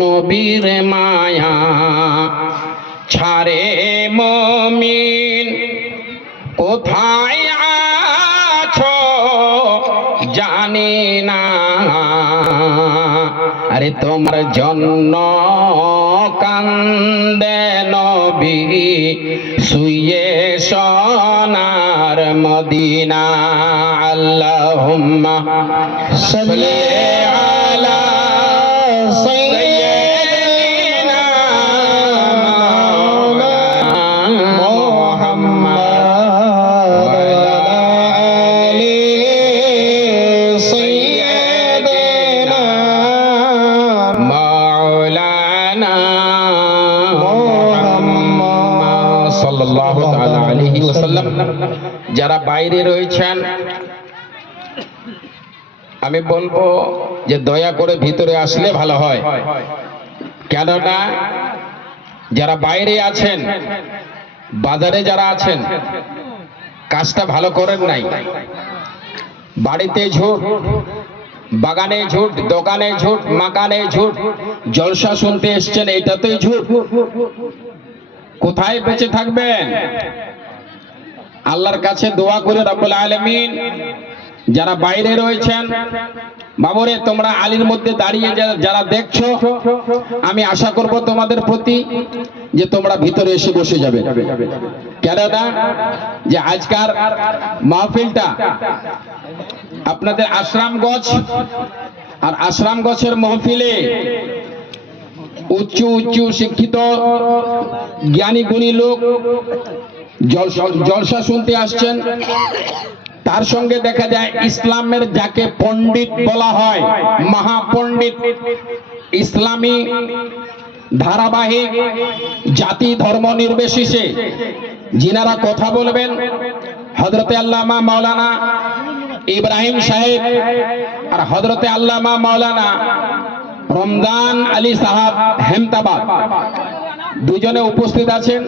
নবীর মায়া। ছাড়ে মমিন, কোথায় আছো জানি না। আরে তোমার জন্য কান্দে নবী, শুয়ে সোনার মদিনা। আল্লাহুম্মা সাল্লি বাইরে রয়েছেন। আমি বলব যে দয়া করে ভিতরে আসলে ভালো হয়। কেননা যারা বাইরে আছেন, বাজারে যারা আছেন, কাজটা ভালো করেন নাই। বাড়িতে ঝুট, বাগানে ঝুট, দোকানে ঝুট, মাকানে ঝুট, জলসা শুনতে এসছেন এইটাতেই ঝুট। কোথায় বেঁচে থাকবেন? আল্লাহর কাছে দোয়া করে রব্বুল আলামিন। যারা বাইরে রয়েছেন, বাবরে, তোমরা আলীর মধ্যে দাঁড়িয়ে যারা দেখছ, আমি আশা করব তোমাদের প্রতি যে তোমরা ভিতরে এসে বসে যাবে। কেননা যে আজকার মাহফিলটা আপনাদের আশ্রাম গছ আর আশ্রাম গছের মহফিলে উচ্চ উচ্চ শিক্ষিত জ্ঞানী গুণী লোক জলসা শুনতে আসছেন? তার সঙ্গে দেখা যায় ইসলামের যাকে পণ্ডিত বলা হয়, মহাপণ্ডিত, ইসলামী ধারাবাহিক জাতি ধর্ম নির্বিশেষে। যিনারা কথা বলবেন হজরতে আল্লামা মাওলানা ইব্রাহিম সাহেব আর হজরতে আল্লামা মাওলানা রমজান আলী সাহাব হেমতাবাদ। দুজনে উপস্থিত আছেন।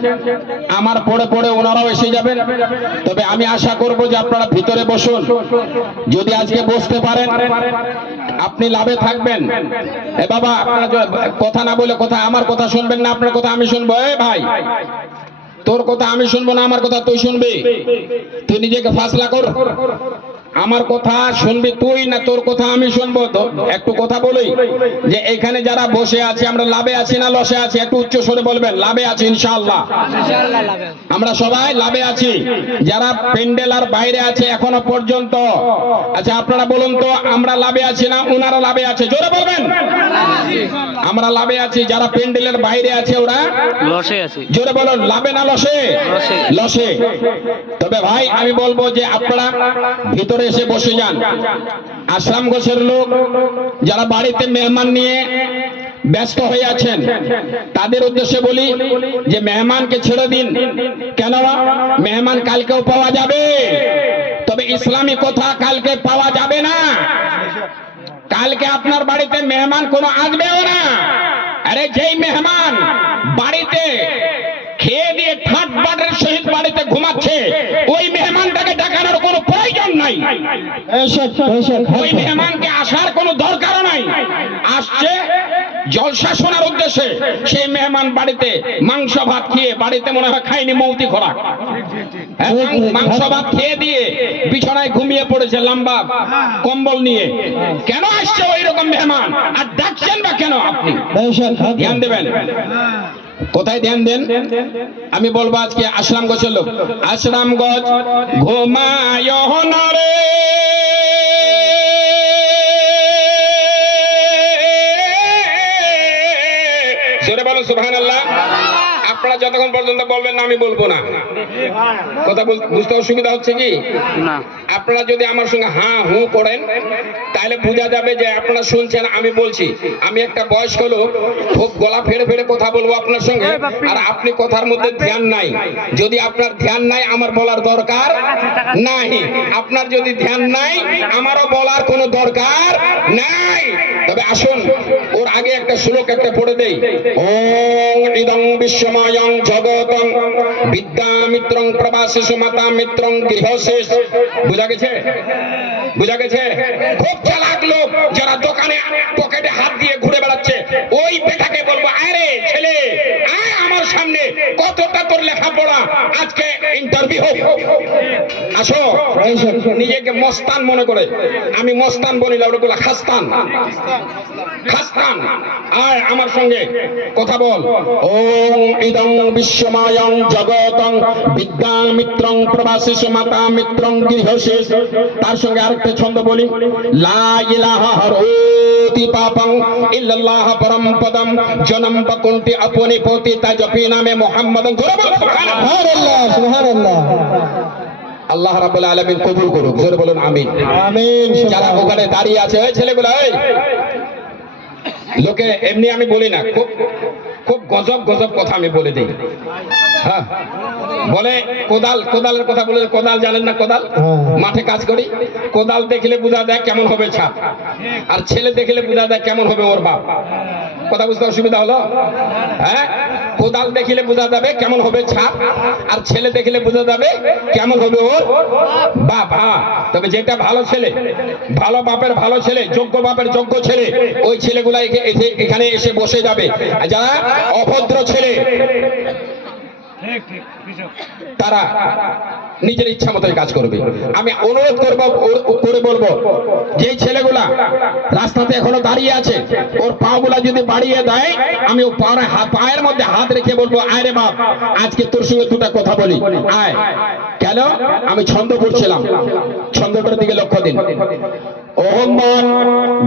আমার পড়ে পড়ে ওনারাও এসে যাবেন। তবে আমি আশা করব যে আপনারা ভিতরে বসুন। যদি আজকে বসতে পারেন, আপনি লাভে থাকবেন। এ বাবা, আপনারা কথা না বলে কথা, আমার কথা শুনবেন না, আপনার কথা আমি শুনব। এ ভাই, তোর কথা আমি শুনব না, আমার কথা তুই শুনবি। তুই নিজেকে ফাসলা কর। আমার কথা শুনবি তুই না তোর কথা আমি শুনব? তো একটু কথা বলি। যে এখানে যারা বসে আছে আমরা লাভে আছি না লসে আছি? একটু উচ্চ স্বরে বলবেন লাভে আছি ইনশাআল্লাহ। আমরা সবাই লাভে আছি। যারা পেন্ডেল আর বাইরে আছে এখনও পর্যন্ত আচ্ছা আপনারা বলুন তো আমরা লাভে আছি না ওনারা লাভে আছে? জোরে বলবেন। আমরা লাভে আছি। যারা পেন্ডেলের বাইরে আছে ওরা? লসে আছি। জোরে বলুন লাভে না লসে। লসে। তবে ভাই আমি বলব যে আপনারা ভিতরে এসে বসে যান। আশ্রাম গোছের লোক যারা বাড়িতে মেহমান নিয়ে ব্যস্ত হয়ে আছেন, তাদের উদ্দেশ্যে বলি যে মেহমানকে ছেড়ে দিন। কেন মেহমান কালকেও পাওয়া যাবে। তবে ইসলামী কথা কালকে পাওয়া যাবে না। কালকে আপনার বাড়িতে মেহমান কোনো আসবেও না। আরে যেই মেহমান বাড়িতে খেয়ে দিয়ে ঠাট বাটের সহিত বাড়িতে ঘুমাচ্ছে ওই মেহমানটাকে ডাকানোর কোনো প্রয়োজন নাই ওই মেহমানকে আসার কোনো দরকারও নাই। আসছে জলসা শোনার উদ্দেশ্যে। সেই মেহমান বাড়িতে মাংস ভাত খেয়ে বাড়িতে মনে হয় খায়নি মৌতি খোরাক হ্যাঁ, মাংস ভাত খেয়ে দিয়ে বিছানায় ঘুমিয়ে পড়েছে লম্বা কম্বল নিয়ে। কেন আসছে ওই রকম মেহমান? আর ডাকছেন বা কেন আপনি? ধ্যান দেবেন। কোথায় ধ্যান দেন? আমি বলব আজকে আশ্রাম গছের লোক। আশ্রাম গছ ঘুমায় রে। যতক্ষণ পর্যন্ত বলবেন না আমি বলব না। কথা বুঝতে অসুবিধা হচ্ছে কি? আপনারা যদি আমার সঙ্গে হ্যাঁ হু করেন তাহলে বোঝা যাবে যে আপনারা শুনছেন আমি বলছি। আমি একটা বয়স্ক লোক খুব গলা ফেড়ে ফেড়ে কথা বলব আপনার সঙ্গে আর আপনি কথার মধ্যে ধ্যান নাই। যদি আপনার ধ্যান নাই আমার বলার দরকার নাই। আপনার যদি ধ্যান নাই আমারও বলার কোনো দরকার নাই। তবে আসুন ওর আগে একটা শ্লোক একটা পড়ে দেই। ও ইদং বিশ্বময়ং জগতং। বিদ্যা মিত্রং প্রবাসী সুমাতা মিত্রং গৃহশেষ। বুঝা গেছে? বুঝা গেছে? খুব চালাক লোক যারা দোকানে পকেটে হাত দিয়ে ঘুরে বেড়াচ্ছে। ওই লেখাপড়া আজকে ইন্টারভিউ হোক। আসো নিজেকে মস্তান মনে করে। আমি মস্তান বলি না ওগুলো খাস্তান। খাস্তান। আয় আমার সঙ্গে কথা বল। ওম ইদং বিশ্বমায়ং জগতং বিদ্যা মিত্রং প্রবাসী মাতা মিত্রং গৃহশেষ তার সঙ্গে আরেকটা ছন্দ বলি। লা ইলাহা হরোতি পাপং ইল্লাল্লাহ পরম পদম। জনম বকুন্তি আপনি পতি তা জপি নামে মোহাম্মদং জোরে আল্লাহ রাব্বুল আলামিন কবুল করুক জোরে বলুন আমিন। আমিন যারা ওখানে দাঁড়িয়ে আছে ওই ছেলেগুলো এই। লোকে এমনি আমি বলি না খুব খুব গজব গজব কথা আমি বলে দিই। হ্যাঁ বলে কোদাল কোদালের কথা বলে কোদাল জানেন না কোদাল? হ্যাঁ। মাঠে কাজ করি কোদাল দেখলে বোঝা দেয় কেমন হবে ছাপ। আর ছেলে দেখলে বোঝা দেয় কেমন হবে ওর বাপ। কথা বুঝতে অসুবিধা হলো? হ্যাঁ? কোদাল দেখিলে বোঝা যাবে কেমন হবে ছাপ, আর ছেলে দেখলে বোঝা যাবে কেমন হবে ওর বাপ। হ্যাঁ তবে যেটা ভালো ছেলে, ভালো বাপের ভালো ছেলে, যোগ্য বাপের যোগ্য ছেলে, ওই ছেলেগুলা এখে- এখানে এসে বসে যাবে। যারা অভদ্র ছেলে তারা নিজের ইচ্ছা মতোই কাজ করবে। আমি অনুরোধ করব করে বলব যে ছেলেগুলা রাস্তাতে এখনও দাঁড়িয়ে আছে, ওর পা গুলা যদি বাড়িয়ে দেয়, আমি ও পায়ের মধ্যে হাত রেখে বলব, আয় রে বাপ, আজকে তোর সঙ্গে দুটা কথা বলি। আয়। কেন? আমি ছন্দ পড়ছিলাম ছন্দটার দিকে লক্ষ্য দিন। ও মন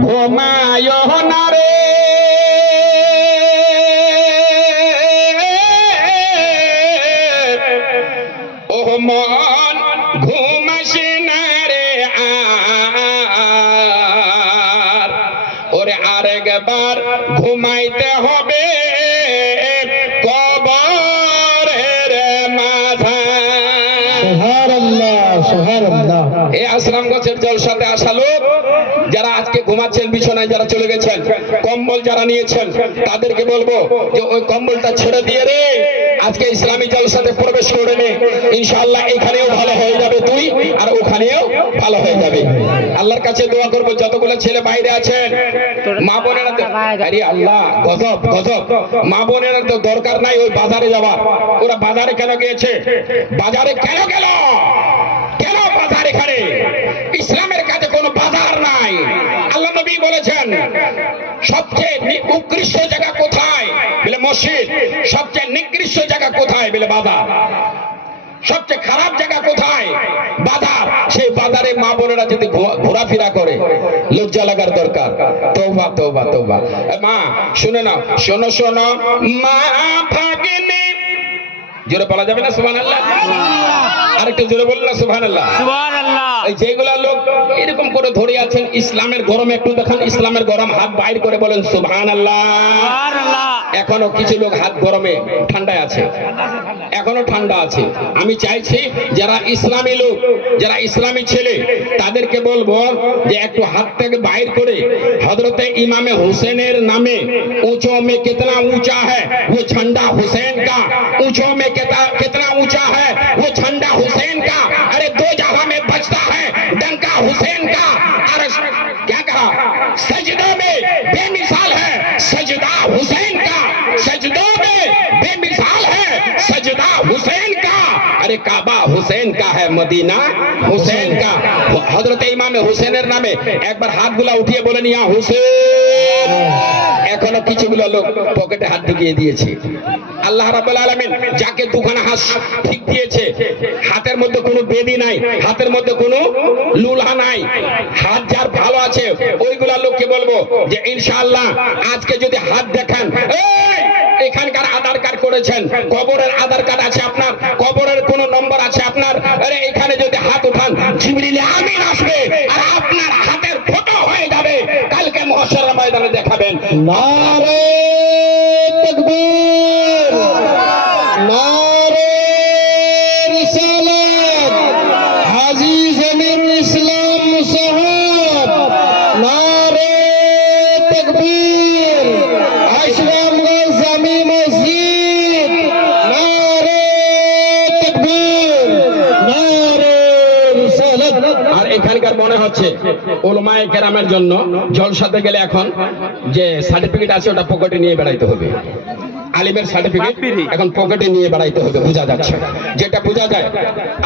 ঘুমায় না রে। মন ঘুমাসে না রে আর। ওরে আরেকবার ঘুমাইতে হবে এই আশ্রাম গাছের জলসাতে আসা লোক যারা আজকে ঘুমাচ্ছেন বিছানায় যারা চলে গেছেন কম্বল যারা নিয়েছেন তাদেরকে বলব যে ওই কম্বলটা ছেড়ে দিয়ে রে। আজকে ইসলামী জলসাতে প্রবেশ করে নে, ইনশাআল্লাহ এখানেও ভালো হয়ে যাবে তুই, আর ওখানেও ভালো হয়ে যাবে। আল্লাহর কাছে দোয়া করব, যতগুলো ছেলে বাইরে আছেন, মা বোনেরা আরে আল্লাহ, গজব গজব। মা বোনেরা তো দরকার নাই ওই বাজারে যাওয়ার। ওরা বাজারে কেন গিয়েছে? বাজারে কেন গেল? কেন বাজার এখানে? ইসলামের কাছে কোনো বাজার নাই। আল্লাহ নবী বলেছেন, সবচেয়ে উৎকৃষ্ট জায়গা কোথায়? মসজিদ, সবচেয়ে নিকৃষ্ট জায়গা কোথায় বলে বাজার? সবচেয়ে খারাপ জায়গা কোথায়? বাজার। সেই বাজারে মা বোনেরা যদি ঘোরাফেরা করে, লজ্জা লাগার দরকার। তৌবা তৌবা তৌবা মা, শুনে নাও। শোনো শোনো। মা ভাগিনী। জোরে বলা যাবে না সুবহান আল্লাহ আরেকটু জোরে বলুন না সুবহান আল্লাহ এই যেগুলা লোক এরকম করে ধরে আছেন ইসলামের গরম একটু দেখান ইসলামের গরম হাত বাইর করে বলেন সুবহান এখনও কিছু লোক হাত গরমে ঠান্ডায় আছে। এখনও ঠান্ডা আছে। আমি চাইছি যারা ইসলামী লোক যারা ইসলামী ছেলে তাদেরকে বলব যে একটু হাত থেকে বাইর করে হজরতে ইমামে হুসেনের নামে উঁচো মে কেতনা উঁচা হ্যাঁ ও ঝান্ডা হুসেন কা। উঁচো মে কেতনা উঁচা হ্যাঁ ও ঝান্ডা হুসেন কা। আরে দো জাহা মে বচতা है डंका हुसैन का अरस क्या कहा? सजदों में बेमिसाल है। सजदा हुसैन আরে কাবা হুসেন কা হ্যা মদিনা? হুসেন কা। হজরত ইমামে হুসেনের নামে একবার হাতগুলা উঠিয়ে বলে নিয়া হুসেন। এখনও লোক পকেটে হাত ঢুকিয়ে দিয়েছে। আল্লাহ রাব্বুল আলামিন যাকে দুখানা হাত ঠিক দিয়েছে, হাতের মধ্যে কোনো বেদি নাই, হাতের মধ্যে কোনো লুলহা নাই, হাত যার ভালো আছে, ওইগুলা লোককে বলব যে, ইনশাআল্লাহ, আজকে যদি হাত দেখান, এই এখানকার আধার কার্ড করেছেন। কবরের আধার কার্ড আছে আপনার। কবরের কোন নম্বর আছে আপনার। আরে, এখানে যদি হাত উঠান, জিবরিল আমিন আসবে আর আপনার হাতের ফটো হয়ে যাবে। কালকে মহাশয়ের ময়দানে দেখাবেন। নারে তাকবীর। ওলমায়ে কেরামের জন্য জলসাতে গেলে এখন যে সার্টিফিকেট আছে ওটা পকেটে নিয়ে বেড়াইতে হবে। আলিমের সার্টিফিকেট এখন পকেটে নিয়ে বেড়াইতে হবে বোঝা যাচ্ছে। যেটা বোঝা যায়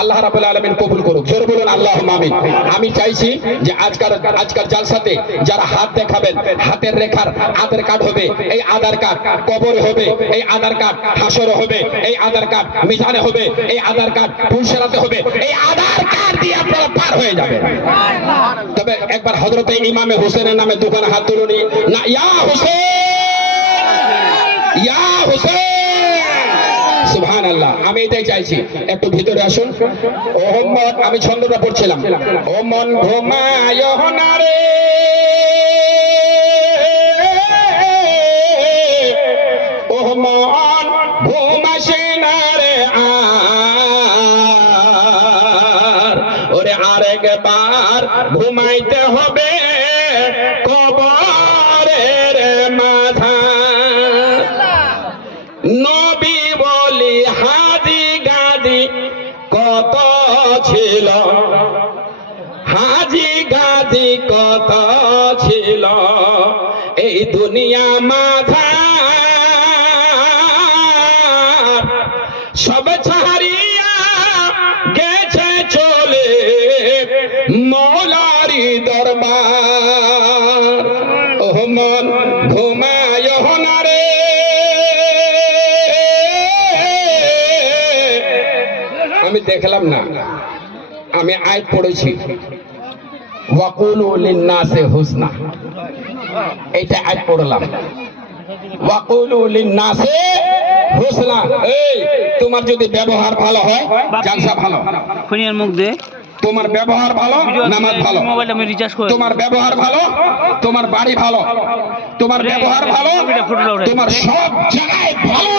আল্লাহ রাবুল আলমিন কবুল করুক। জোর বলুন আল্লাহ মামিন আমি চাইছি যে আজকাল আজকাল জালসাতে যারা হাত দেখাবেন হাতের রেখার আধার কার্ড হবে এই আধার কার্ড কবর হবে এই আধার কার্ড হাসর হবে এই আধার কার্ড মিজানে হবে এই আধার কার্ড পুলসেরাতে হবে এই আধার কার্ড দিয়ে আপনারা পার হয়ে যাবেন। তবে একবার হজরতে ইমামে হোসেনের নামে দোকানে হাত তুলুনি। না ইয়া হোসেন! ইয়া হোসেন। সুবহান আল্লাহ আমি এটাই চাইছি। একটু ভিতরে আসুন। ওহম্মদ আমি ছন্দটা পড়ছিলাম। ওমন মন ঘুমায় না দেখলাম না। আমি আয় পড়েছি। হুসনা। পড়লাম। হুসনা। এই তোমার যদি ব্যবহার ভালো হয় ভালো। খুনিয়ার মুখ দে। তোমার ব্যবহার ভালো নামাজ ভালো। মোবাইল আমি রিচার্জ করে তোমার ব্যবহার ভালো তোমার বাড়ি ভালো। তোমার ব্যবহার ভালো তোমার সব জায়গায় ভালো।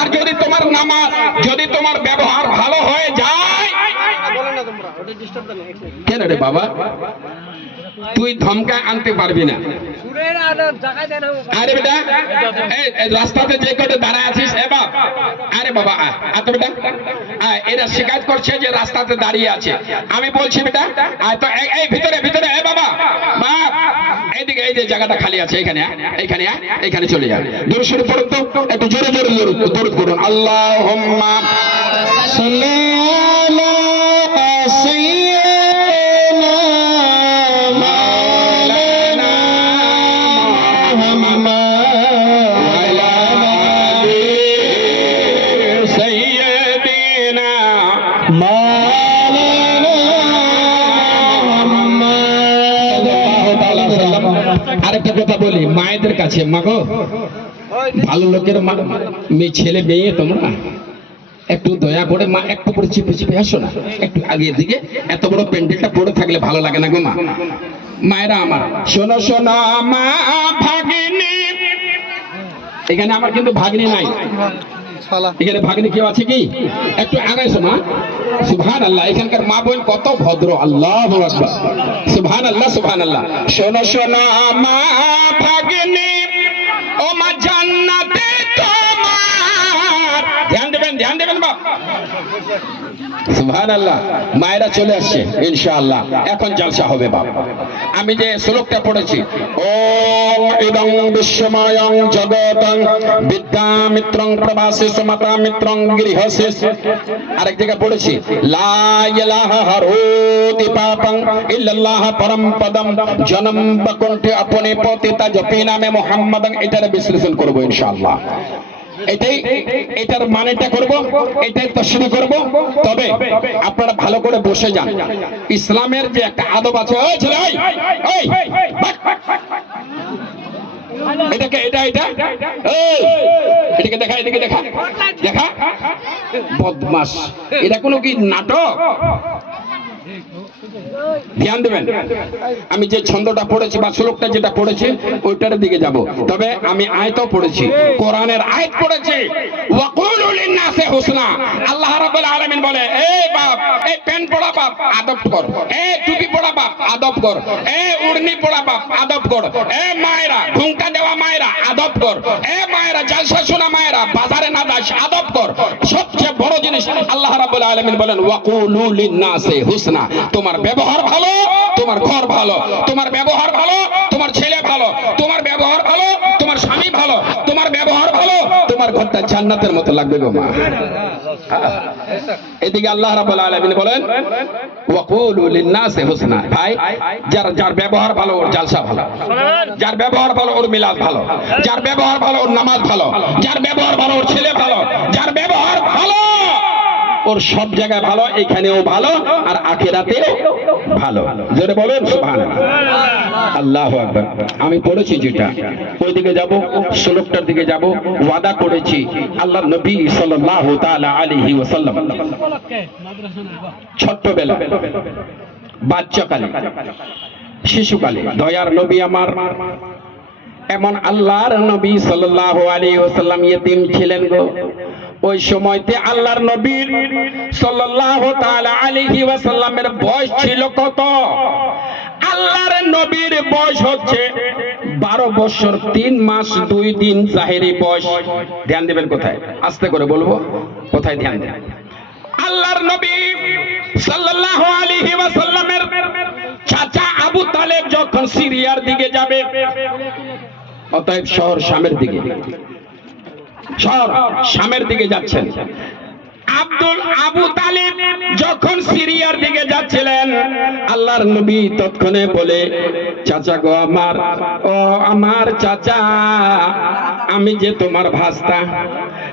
আর যদি তোমার নামাজ যদি তোমার ব্যবহার ভালো হয়ে যায় কেন রে বাবা? তুই ধমকা আনতে পারবি না। আরে বেটা রাস্তাতে যে কটে দাঁড়ায় আছিস এ বাপ। আরে বাবা আয় বেটা। এরা শিকায়ত করছে যে রাস্তাতে দাঁড়িয়ে আছে। আমি বলছি বেটা তো এই- ভিতরে ভিতরে এ বাবা। বাপ এইদিকে এই যে জায়গাটা খালি আছে এখানে আয়, এইখানে চলে যান দূরে শুরু করুন তো একটু জোরে জোরে দূরত করুন আল্লাহ কাছে মাগো ভালো লোকের মেয়ে, ছেলে, মেয়ে তোমরা। একটু দয়া করে, মা, একটু করে চিপে চিপে আসো না। একটু আগে দিকে, এত বড় প্যান্ডেলটা পড়ে থাকলে ভালো লাগে না গো, মা। মায়েরা আমার, শোনো শোনো, মা, ভাগিনী। এখানে আমার কিন্তু ভাগিনী নাই। এখানে ভাগ্নি কেউ আছে কি? একটু আগে এসো মা সুভান আল্লাহ এখানকার মা বোন কত ভদ্র, আল্লাহ সুভান আল্লাহ সুভান আল্লাহ শোনো শোনো, মা ভাগ্নি, ও মা জান্নাতে তোমার। ধ্যান দেবেন ধ্যান দেবেন বাপ। মায়েরা চলে আসছে, ইনশাআল্লাহ। এখন জলসা হবে বাপ। আমি যে শ্লোকটা পড়েছি ও ইদং বিশ্বময়ং জগতং বিদ্যামিত্রং প্রবাসী সুমাতা মিত্রং গৃহসে। আরেক জায়গায় পড়েছি, লা ইলাহা হরোতি পাপং ইল্লাল্লাহ পরম পদম জনম বকুণ্ঠে আপনি পতিতা জপি নামে মোহাম্মদং। এটার বিশ্লেষণ করব ইনশাআল্লাহ। এটাই এটার মানেটা করব, এটাই তসরি করব। তবে আপনারা ভালো করে বসে যান। ইসলামের যে একটা আদব আছে ওই ছেলে ওই। এটাকে, এটা এটা এটাকে দেখা এদিকে দেখা। দেখা? বদমাস এটা কোনো কি নাটক? ধ্যান দেবেন? আমি যে ছন্দটা পড়েছি বা শ্লোকটা যেটা পড়েছি, ওইটার দিকে যাব। তবে আমি আয়তও পড়েছি। কোরআনের আয়াত পড়েছি। আল্লাহ বলে এই বাপ এই পেন পড়া বাপ, আদব কর। টুপি পড়া বাপ, আদব কর। উড়নি পড়া বাপ, আদব কর। এই মায়েরা দেওয়া মায়েরা, আদব কর। এই মায়েরা, জালসা শোনা মায়েরা, বাজারে না যাস, আদব কর। সবচেয়ে বড় জিনিস আল্লাহ বলেন লিন্নাসি হুসনা। তোমার ব্যবহার ভালো, তোমার ঘর ভালো, তোমার ব্যবহার ভালো, তোমার ছেলে ভালো, তোমার ব্যবহার ভালো, তোমার স্বামী ভালো, তোমার ব্যবহার ভালো তোমার তোমার ঘরটা জান্নাতের মতো লাগবে গো মা। এদিকে আল্লাহ রাব্বুল আলামিন বলেন, ওয়াকুলু লিন-নাসি হুসনা। ভাই, যার যার ব্যবহার ভালো, ওর জালসা ভালো। যার ব্যবহার ভালো, ওর মিলাদ ভালো। যার ব্যবহার ভালো, ওর নামাজ ভালো। যার ব্যবহার ভালো, ওর ছেলে ভালো। যার ব্যবহার ভালো ওর সব জায়গায় ভালো, এখানেও ভালো, আর আখেরাতেও ভালো। জোরে বলেন আল্লাহ আমি পড়েছি যেটা। ওইদিকে যাব, শ্লোকটার দিকে যাব, ওয়াদা করেছি আল্লাহ নবী সাল্লাল্লাহু তাআলা আলাইহি ওয়াসাল্লাম। ছোট্টবেলা, বাচ্চাকালে, শিশুকালে, দয়ার নবী আমার। এমন আল্লাহর নবী সাল্লাল্লাহু আলাইহি ওয়াসাল্লাম ইয়েতিম ছিলেন গো। ওই সময়তে আল্লাহর নবীর সাল্লাল্লাহু তাআলা আলাইহি ওয়াসাল্লামের বয়স ছিল কত? আল্লাহর নবীর বয়স হচ্ছে বারো বছর, তিন মাস, দুই দিন জাহেরি বয়স। ধ্যান দেবেন কোথায়? আস্তে করে বলব, কোথায় ধ্যান দেন? আল্লাহর নবী সাল্লাল্লাহু আলাইহি ওয়াসাল্লামের চাচা আবু তালেব যখন সিরিয়ার দিকে যাবে, অতএব শহর শামের দিকে। শহর শামের দিকে যাচ্ছেন। আব্দুল আবু তালেব যখন সিরিয়ার দিকে যাচ্ছিলেন, আল্লাহর নবী তৎক্ষণে বলে, চাচা গো আমার, ও আমার চাচা, আমি যে তোমার ভাস্তা।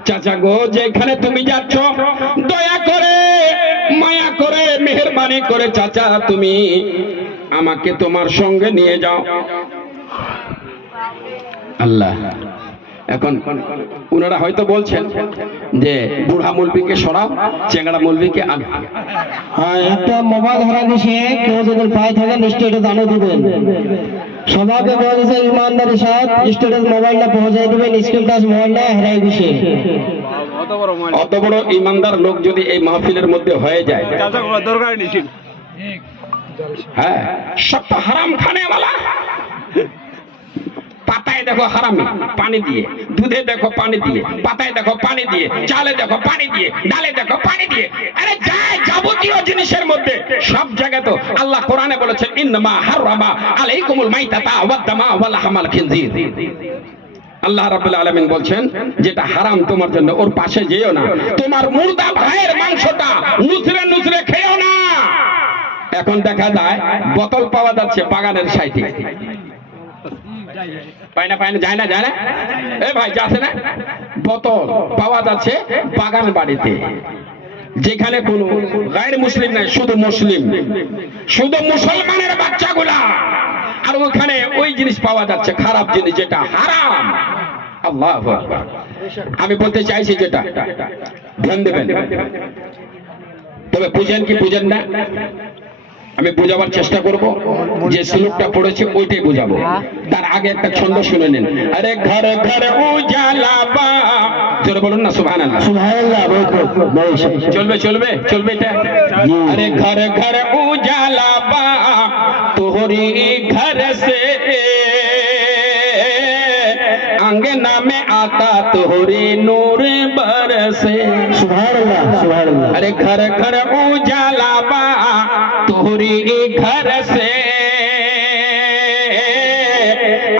চাচা গো, যেখানে তুমি যাচ্ছ, দয়া করে, মায়া করে, মেহেরবানি করে চাচা, তুমি আমাকে তোমার সঙ্গে নিয়ে যাও। আল্লাহ। এখন ওনারা হয়তো বলছেন যে বুড়া মুলবিকে সরাও চেংড়া মুলবিকে আনো। হ্যাঁ একটা মোবাইল হারা দিছে কেউ যদি পাই থাকে নিশ্চয় এটা দানে দিবেন। সবাইকে বলা দিছে ইমানদারি সাথ স্টুডেন্ট মোবাইলটা পৌঁছাই দিবেন স্ক্রিন টাচ মোবাইলটা হারাই দিছে। অত বড় ইমানদার লোক যদি এই মাহফিলের মধ্যে হয়ে যায়। দরকার নেই হ্যাঁ সব তো হারাম খানে वाला পাতায় দেখো হারাম, পানি দিয়ে। দুধে দেখো পানি দিয়ে, পাতায় দেখো পানি দিয়ে, চালে দেখো পানি দিয়ে, ডালে দেখো পানি দিয়ে। আরে যায় যাবতীয় জিনিসের মধ্যে, সব জায়গায় তো আল্লাহ কোরআনে বলেছেন ইন্নামা হারামা আলাইকুমুল মাইতাতা ওয়াদ দামা ওয়াল হামাল খিনজির। আল্লাহ রাব্বুল আলামিন বলছেন, যেটা হারাম তোমার জন্য, ওর পাশে যেও না। তোমার মুর্দা ভাইয়ের মাংসটা নুচড়ে নুচড়ে খেও না। এখন দেখা যায়, বোতল পাওয়া যাচ্ছে বাগানের সাইডে। পায় পাওয়া যাচ্ছে বাগান বাড়িতে। যেখানে কোনো গায়ের মুসলিম নাই, শুধু মুসলিম। শুধু মুসলমানের বাচ্চাগুলা। আর ওখানে ওই জিনিস পাওয়া যাচ্ছে, খারাপ জিনিস, যেটা হারাম। আল্লাহ আমি বলতে চাইছি যেটা, ধ্যান দেবেন। তবে বুঝেন কি বুঝেন না? আমি বোঝাবার চেষ্টা করব যে শ্লোকটা পড়েছে ওইটাই বোঝাবো তার আগে একটা ছন্দ শুনে নিন আরে ঘরে ঘরে উজালা বা জোরে বলুন না সুবহানাল্লাহ সুবহানাল্লাহ বেশ চলবে চলবে চলবে এটা अरे घर घर उजाला बा तोहरी घर से अंगना में आता तोहरी नूर बरसे সুবহানাল্লাহ সুবহানাল্লাহ अरे घर घर उजाला बा तोहरी घर से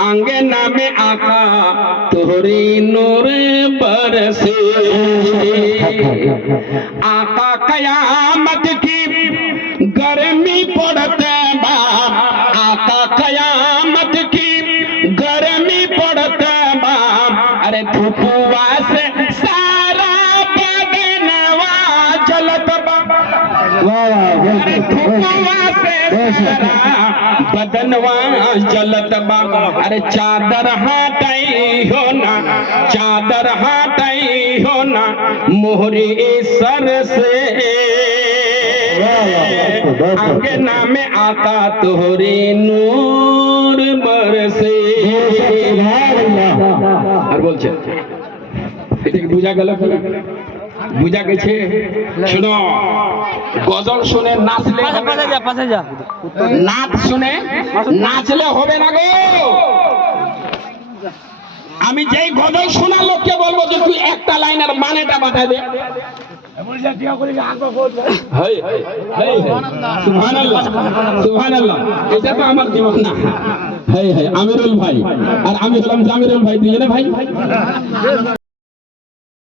अंगना में आका तोहरी नूर बरसे आका कयामत আরে চাদর হাটাই হো না চাদর হাটাই হো না মোহরে সর সে। আগে নামে আতা তোহরে নূর বরসে। আর বলছে এটা কি বোঝা গেল? বুঝা গেছে? শুনো গজল শুনে নাচলে পাশে না। যা পাশে যা। নাচ শুনে নাচলে হবে না গো। আমি যেই গজল শোনা লোককে বলব যে তুই একটা লাইনের মানেটা বাতা দে। এটা তো আমার জীবন না। আমিরুল ভাই। আর আমি হলাম জামিরুল ভাই দুজনে ভাই।